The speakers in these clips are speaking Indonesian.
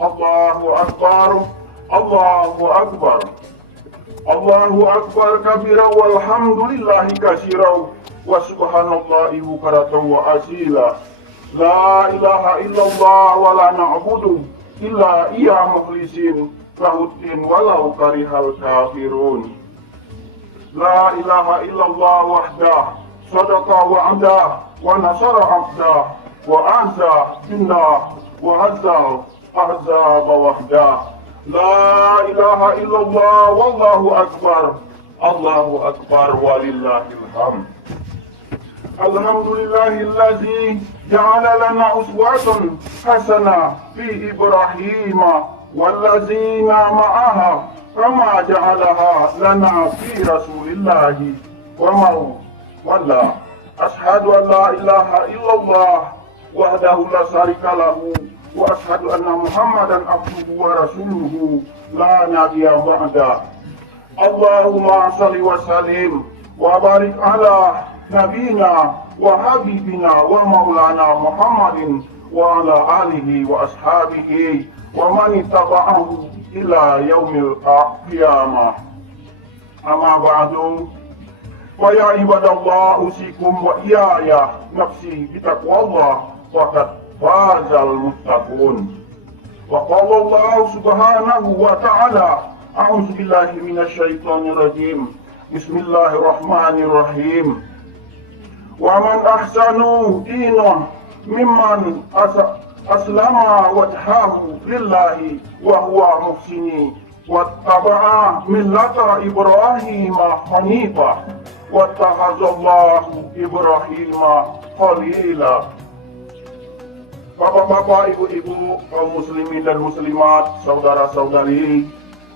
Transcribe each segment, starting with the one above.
Allahu Akbar, Allahu Akbar. Allahu Akbar kabira walhamdulillahi katsira wa subhanallahi bukratan wa asila. La ilaha illallah wa la na'budu illa iya mukhlisin lahuddin walau karihal kafirun. La ilaha illallah wahdah sadaqa wa'adah wa nasara abdah wa anza jindah wa hazzal ahzab wahdah. La ilaha illallah wallahu akbar, Allahu akbar walillahil hamd. Alhamdulillahillazi ja'ala lana uswatan hasanah fi Ibrahim wallazina ma'aha kama ja'alaha lana fi Rasulillahi wa walla. Ashhadu an la ilaha illallah wahdahu la syarika lahu wa ashhadu anna Muhammadan abduhu wa rasuluhu la nabiyya ba'da. Allahumma shalli wa sallim wa barik ala nabina wa habibina wa maulana Muhammadin wa ala alihi wa ashabihi wa man ittaba'ahu ila yaumil qiyamah. Amma ba'du, wa ya ibadallah usikum wa iyaya nafsi bitaqwallah faqad fazal muttaqun. Wa qala Allah subhanahu wa ta'ala, a'udzu billahi minasy syaithanir rajim. Bismillahirrahmanirrahim. Wa man ahsanu dinan mimman aslama wajhahu lillahi wa huwa muhsini wattaba'a millata Ibrahim hanifah wattakhadallahu Ibrahim khalila. Bapak-bapak, ibu-ibu, kaum muslimin dan muslimat, saudara-saudari,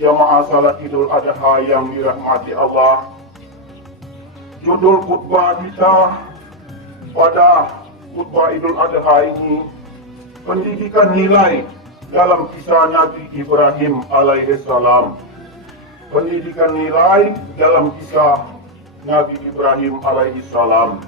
jamaah salat Idul Adha yang dirahmati Allah. Judul khutbah kita pada khutbah Idul Adha ini, pendidikan nilai dalam kisah Nabi Ibrahim alaihissalam. Pendidikan nilai dalam kisah Nabi Ibrahim alaihissalam.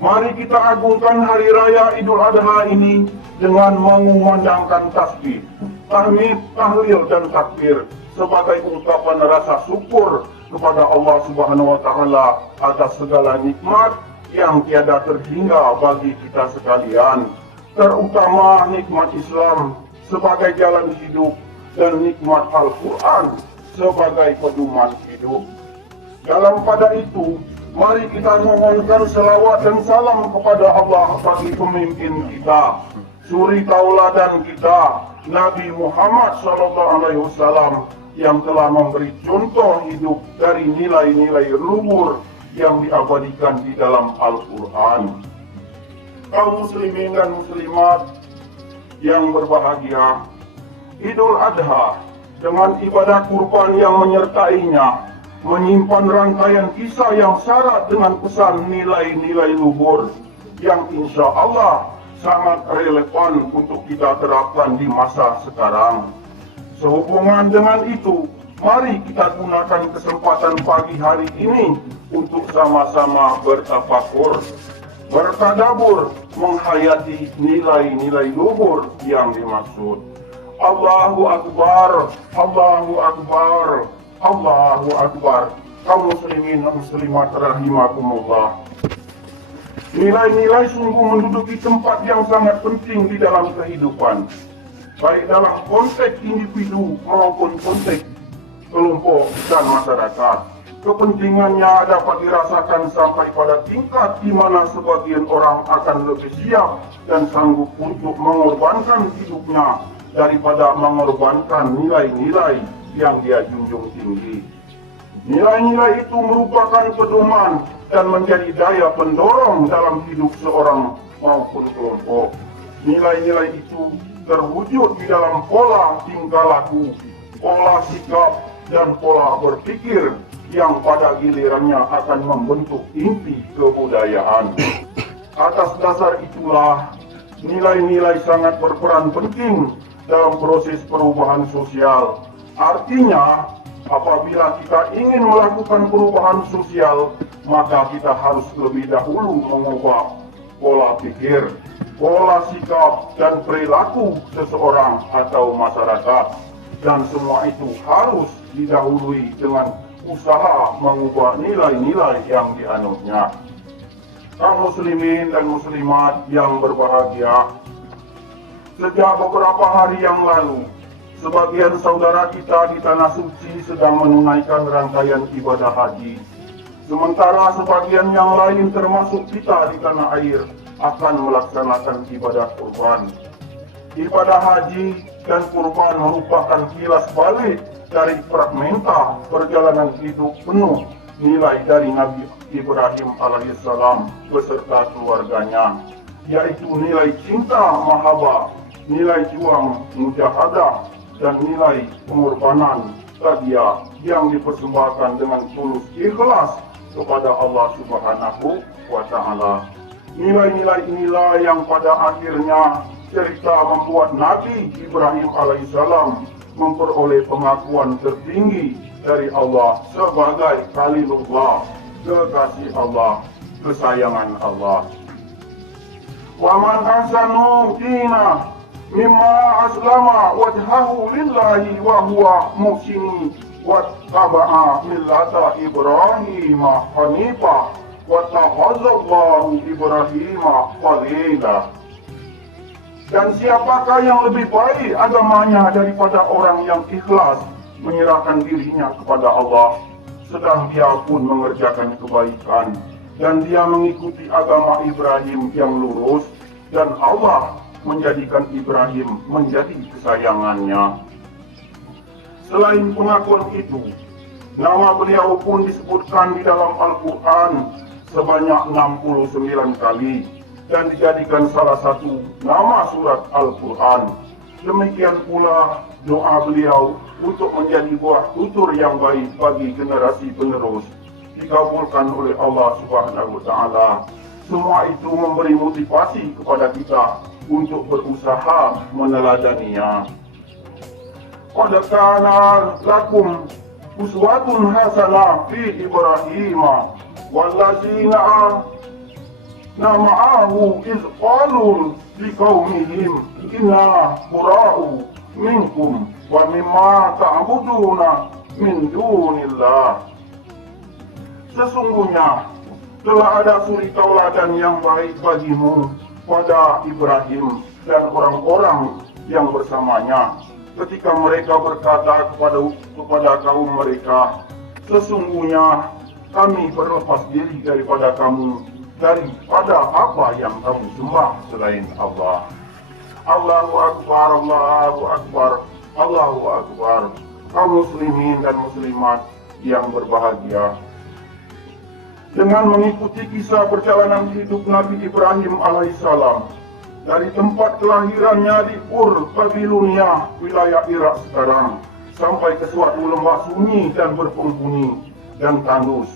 Mari kita agungkan hari raya Idul Adha ini dengan mengumandangkan tasbih, tahmid, tahlil, dan takbir sebagai ungkapan rasa syukur kepada Allah Subhanahu wa Ta'ala atas segala nikmat yang tiada terhingga bagi kita sekalian, terutama nikmat Islam sebagai jalan hidup dan nikmat Al-Quran sebagai pedoman hidup. Dalam pada itu, mari kita mohonkan selawat dan salam kepada Allah bagi pemimpin kita, suri tauladan kita, Nabi Muhammad SAW, yang telah memberi contoh hidup dari nilai-nilai luhur yang diabadikan di dalam Al-Quran. Kaum muslimin dan muslimat yang berbahagia, Idul Adha dengan ibadah kurban yang menyertainya menyimpan rangkaian kisah yang syarat dengan pesan nilai-nilai luhur yang insya Allah sangat relevan untuk kita terapkan di masa sekarang. Sehubungan dengan itu, mari kita gunakan kesempatan pagi hari ini untuk sama-sama bertafakur, bertadabur, menghayati nilai-nilai luhur yang dimaksud. Allahu Akbar, Allahu Akbar, Allahu Akbar. Kaum muslimin dan muslimat rahimakumullah. Nilai-nilai sungguh menduduki tempat yang sangat penting di dalam kehidupan, baik dalam konteks individu maupun konteks kelompok dan masyarakat. Kepentingannya dapat dirasakan sampai pada tingkat di mana sebagian orang akan lebih siap dan sanggup untuk mengorbankan hidupnya daripada mengorbankan nilai-nilai yang dia junjung tinggi. Nilai-nilai itu merupakan pedoman dan menjadi daya pendorong dalam hidup seorang maupun kelompok. Nilai-nilai itu terwujud di dalam pola tingkah laku, pola sikap, dan pola berpikir yang pada gilirannya akan membentuk inti kebudayaan. Atas dasar itulah, nilai-nilai sangat berperan penting dalam proses perubahan sosial. Artinya, apabila kita ingin melakukan perubahan sosial, maka kita harus lebih dahulu mengubah pola pikir. pola sikap dan perilaku seseorang atau masyarakat. Dan semua itu harus didahului dengan usaha mengubah nilai-nilai yang dianutnya. Kaum muslimin dan muslimat yang berbahagia, sejak beberapa hari yang lalu, sebagian saudara kita di Tanah Suci sedang menunaikan rangkaian ibadah haji. Sementara sebagian yang lain termasuk kita di tanah air akan melaksanakan ibadah kurban. Ibadah haji dan kurban merupakan kilas balik dari fragmenta perjalanan hidup penuh nilai dari Nabi Ibrahim alaihissalam beserta keluarganya, yaitu nilai cinta mahabbah, nilai juang mujahadah, dan nilai pengorbanan tadiah yang dipersembahkan dengan tulus ikhlas kepada Allah Subhanahu wa Ta'ala. Nilai-nilai inilah yang pada akhirnya cerita membuat Nabi Ibrahim alaihissalam memperoleh pengakuan tertinggi dari Allah sebagai Khalilullah, kekasih Allah, kesayangan Allah. Wa man ahsanu dina mimma aslama wajhahu lillahi wa huwa muhsin wattaba'a millata Ibrahim hanifa wattakhadallahu Ibrahim khalila. Dan siapakah yang lebih baik agamanya daripada orang yang ikhlas menyerahkan dirinya kepada Allah, sedang dia pun mengerjakan kebaikan, dan dia mengikuti agama Ibrahim yang lurus, dan Allah menjadikan Ibrahim menjadi kesayangannya. Selain pengakuan itu, nama beliau pun disebutkan di dalam Al-Quran sebanyak 69 kali dan dijadikan salah satu nama surat Al-Quran. Demikian pula doa beliau untuk menjadi buah tutur yang baik bagi generasi penerus dikabulkan oleh Allah Subhanahu wa Ta'ala. Semua itu memberi motivasi kepada kita untuk berusaha meneladaninya. Qad kana lakum uswatun hasanah fi Ibrahim wallazina ma'ahu iz qalu liqaumihim inna bura'u minkum wa mimma ta'buduna min dunillah. Sesungguhnya telah ada suri tauladan yang baik bagimu pada Ibrahim dan orang-orang yang bersamanya, ketika mereka berkata kepada kaum mereka, sesungguhnya kami berlepas diri daripada kamu, daripada apa yang kamu sembah selain Allah. Allahu Akbar, Allahu Akbar, Allahu Akbar. Kaum muslimin dan muslimat yang berbahagia, dengan mengikuti kisah perjalanan hidup Nabi Ibrahim alaihissalam dari tempat kelahirannya di Ur Babilonia, wilayah Irak sekarang, sampai ke suatu lembah sunyi dan berpenghuni dan tandus,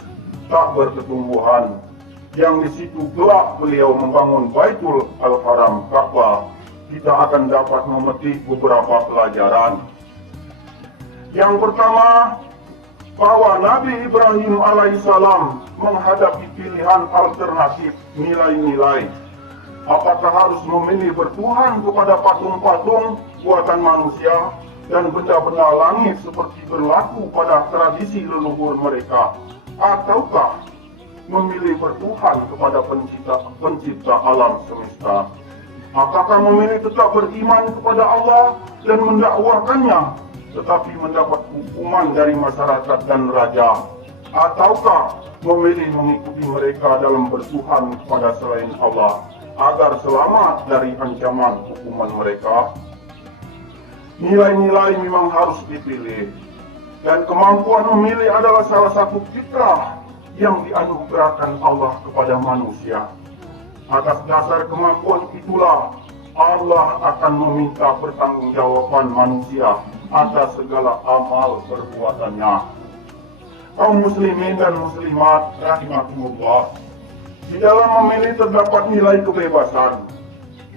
tak berketumbuhan, yang di situ gelap beliau membangun Baitul Al-Haram Ka'bah. Kita akan dapat memetik beberapa pelajaran. Yang pertama, bahwa Nabi Ibrahim alaihissalam menghadapi pilihan alternatif nilai-nilai. Apakah harus memilih bertuhan kepada patung-patung buatan manusia dan benda-benda langit seperti berlaku pada tradisi leluhur mereka, ataukah memilih bertuhan kepada pencipta alam semesta? Apakah memilih tetap beriman kepada Allah dan mendakwakannya, tetapi mendapat hukuman dari masyarakat dan raja, ataukah memilih mengikuti mereka dalam bertuhan kepada selain Allah agar selamat dari ancaman hukuman mereka? Nilai-nilai memang harus dipilih, dan kemampuan memilih adalah salah satu fitrah yang dianugerahkan Allah kepada manusia. Atas dasar kemampuan itulah Allah akan meminta pertanggungjawaban manusia atas segala amal perbuatannya. Kaum muslimin dan muslimat rahimakumullah, di dalam memilih terdapat nilai kebebasan.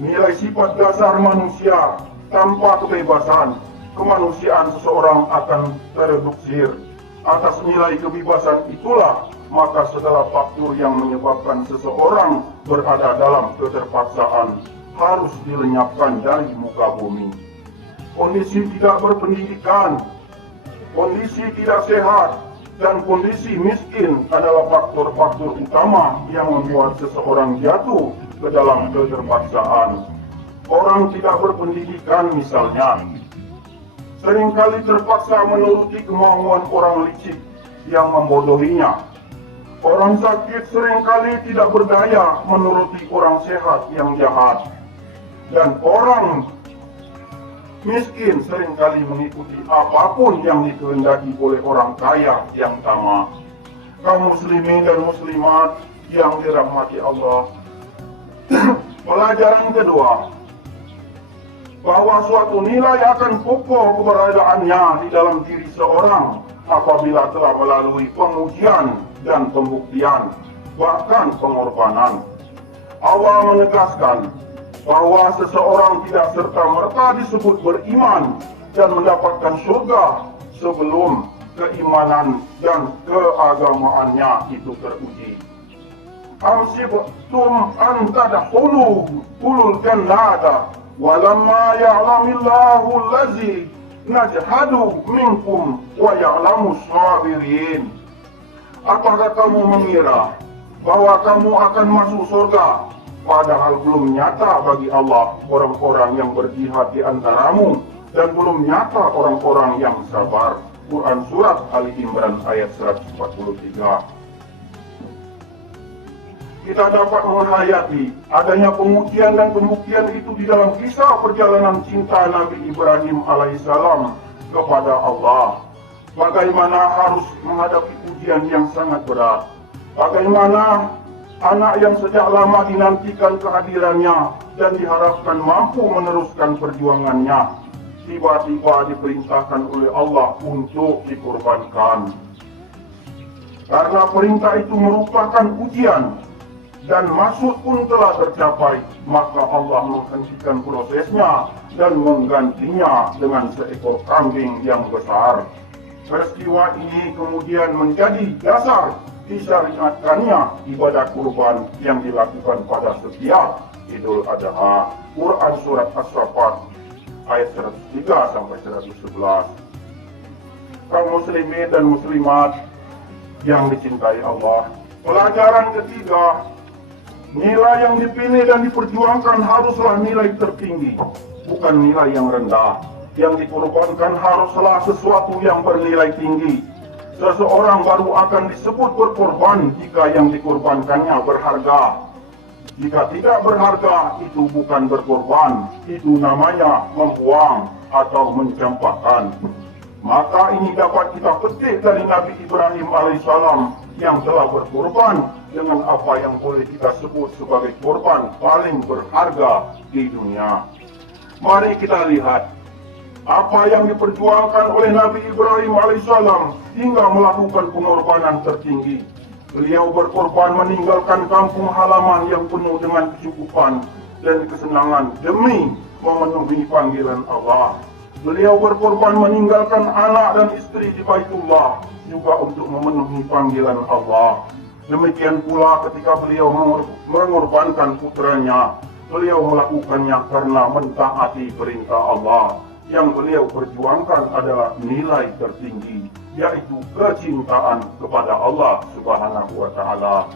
Nilai sifat dasar manusia. Tanpa kebebasan, kemanusiaan seseorang akan tereduksir. Atas nilai kebebasan itulah maka segala faktor yang menyebabkan seseorang berada dalam keterpaksaan harus dilenyapkan dari muka bumi. Kondisi tidak berpendidikan, kondisi tidak sehat, dan kondisi miskin adalah faktor-faktor utama yang membuat seseorang jatuh ke dalam keterpaksaan. Orang tidak berpendidikan misalnya, seringkali terpaksa menuruti kemauan orang licik yang membodohinya. Orang sakit seringkali tidak berdaya menuruti orang sehat yang jahat. Dan orang miskin seringkali mengikuti apapun yang dikehendaki oleh orang kaya yang tamak. Kaum muslimin dan muslimat yang dirahmati Allah, pelajaran kedua, bahwa suatu nilai akan kokoh keberadaannya di dalam diri seorang apabila telah melalui pengujian dan pembuktian, bahkan pengorbanan. Allah menegaskan bahwa seseorang tidak serta-merta disebut beriman dan mendapatkan surga sebelum keimanan dan keagamaannya itu teruji. Amsibtum an tadkhulul jannata walamma ya'lamillahu allazi najhadu minkum wa ya'lamus sabirin. Apakah kamu mengira bahwa kamu akan masuk surga padahal belum nyata bagi Allah orang-orang yang berjihad di antaramu dan belum nyata orang-orang yang sabar? Quran Surat Ali Imran ayat 143. Kita dapat menghayati adanya pengujian dan pembuktian itu di dalam kisah perjalanan cinta Nabi Ibrahim alaihissalam kepada Allah. Bagaimana harus menghadapi ujian yang sangat berat. Bagaimana anak yang sejak lama dinantikan kehadirannya dan diharapkan mampu meneruskan perjuangannya, tiba-tiba diperintahkan oleh Allah untuk dikorbankan. Karena perintah itu merupakan ujian dan maksud pun telah tercapai, maka Allah menghentikan prosesnya dan menggantinya dengan seekor kambing yang besar. Peristiwa ini kemudian menjadi dasar disyariatkannya ibadah kurban yang dilakukan pada setiap Idul Adha. Quran Surat As-Saffat ayat 103 sampai 111. Kaum muslimin dan muslimat yang dicintai Allah, pelajaran ketiga, nilai yang dipilih dan diperjuangkan haruslah nilai tertinggi, bukan nilai yang rendah. Yang dikorbankan haruslah sesuatu yang bernilai tinggi. Seseorang baru akan disebut berkorban jika yang dikorbankannya berharga. Jika tidak berharga, itu bukan berkorban, itu namanya membuang atau mencampakkan. Maka ini dapat kita petik dari Nabi Ibrahim alaihissalam yang telah berkorban dengan apa yang boleh kita sebut sebagai korban paling berharga di dunia. Mari kita lihat apa yang diperjuangkan oleh Nabi Ibrahim alaihissalam hingga melakukan pengorbanan tertinggi. Beliau berkorban meninggalkan kampung halaman yang penuh dengan kecukupan dan kesenangan demi memenuhi panggilan Allah. Beliau berkorban meninggalkan anak dan istri di Baitullah juga untuk memenuhi panggilan Allah. Demikian pula ketika beliau mengorbankan putranya, beliau melakukannya karena mentaati perintah Allah. Yang beliau perjuangkan adalah nilai tertinggi, yaitu kecintaan kepada Allah Subhanahu wa Ta'ala.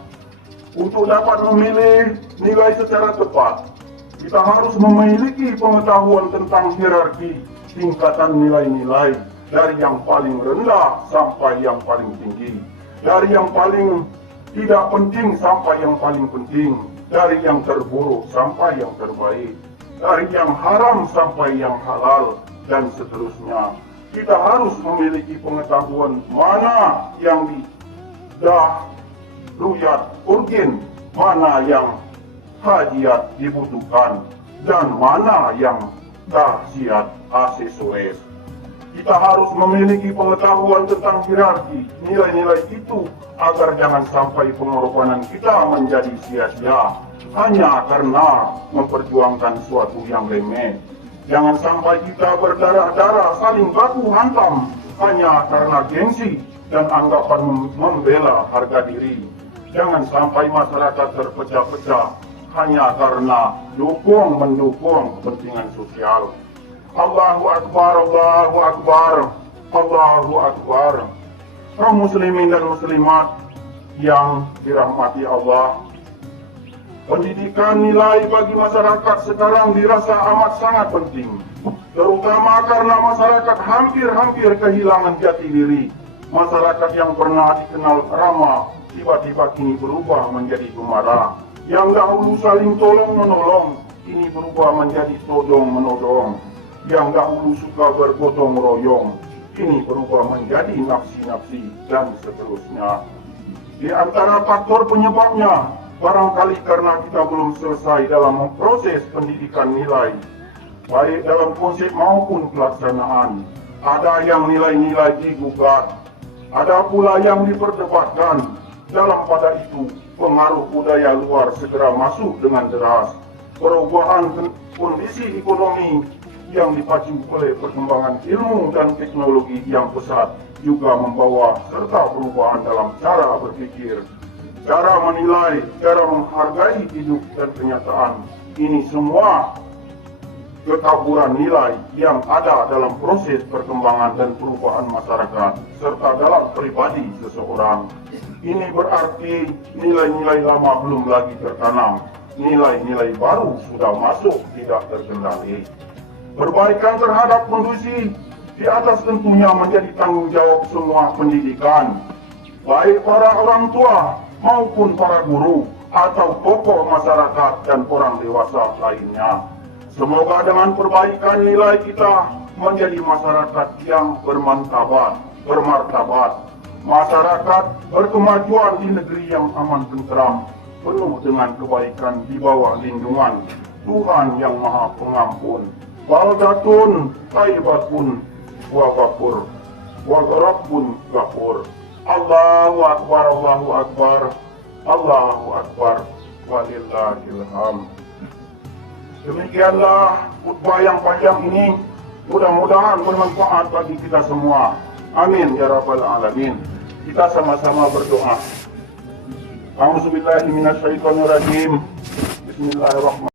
Untuk dapat memilih nilai secara tepat, kita harus memiliki pengetahuan tentang hierarki tingkatan nilai-nilai dari yang paling rendah sampai yang paling tinggi, dari yang paling tidak penting sampai yang paling penting, dari yang terburuk sampai yang terbaik, dari yang haram sampai yang halal, dan seterusnya. Kita harus memiliki pengetahuan mana yang darurat urgen, mana yang hajat dibutuhkan, dan mana yang dahsyat aksesoris. Kita harus memiliki pengetahuan tentang hierarki nilai-nilai itu agar jangan sampai pengorbanan kita menjadi sia-sia hanya karena memperjuangkan suatu yang remeh. Jangan sampai kita berdarah-darah saling baku hantam hanya karena gengsi dan anggapan membela harga diri. Jangan sampai masyarakat terpecah-pecah hanya karena mendukung kepentingan sosial. Allahu Akbar, Allahu Akbar, Allahu Akbar. Kaum muslimin dan muslimat yang dirahmati Allah, pendidikan nilai bagi masyarakat sekarang dirasa amat sangat penting, terutama karena masyarakat hampir kehilangan jati diri. Masyarakat yang pernah dikenal ramah tiba-tiba kini berubah menjadi pemarah. Yang dahulu saling tolong-menolong kini berubah menjadi todong-menodong. Yang dahulu suka bergotong royong kini berubah menjadi nafsi-nafsi dan seterusnya. Di antara faktor penyebabnya, barangkali karena kita belum selesai dalam proses pendidikan nilai, baik dalam konsep maupun pelaksanaan. Ada yang nilai-nilai digugat, ada pula yang diperdebatkan. Dalam pada itu, pengaruh budaya luar segera masuk dengan deras. Perubahan kondisi ekonomi yang dipacu oleh perkembangan ilmu dan teknologi yang pesat juga membawa serta perubahan dalam cara berpikir, cara menilai, cara menghargai hidup dan kenyataan. Ini semua kekaburan nilai yang ada dalam proses perkembangan dan perubahan masyarakat serta dalam pribadi seseorang. Ini berarti nilai-nilai lama belum lagi tertanam, nilai-nilai baru sudah masuk tidak terkendali. Perbaikan terhadap kondisi di atas tentunya menjadi tanggung jawab semua pendidikan, baik para orang tua maupun para guru atau tokoh masyarakat dan orang dewasa lainnya. Semoga dengan perbaikan nilai kita menjadi masyarakat yang bermartabat, masyarakat berkemajuan di negeri yang aman tentram, penuh dengan kebaikan di bawah lindungan Tuhan yang Maha Pengampun. Baldatun tayyibatun wa ghafur wa rabbun ghafur. Allahu Akbar, Allahu Akbar, Allahu Akbar, walillahil hamd. Demikianlah khutbah yang panjang ini, mudah-mudahan bermanfaat bagi kita semua. Amin ya rabbal alamin. Kita sama-sama berdoa. A'udzubillahi minasyaitonirrajim. Bismillahirrahmanirrahim.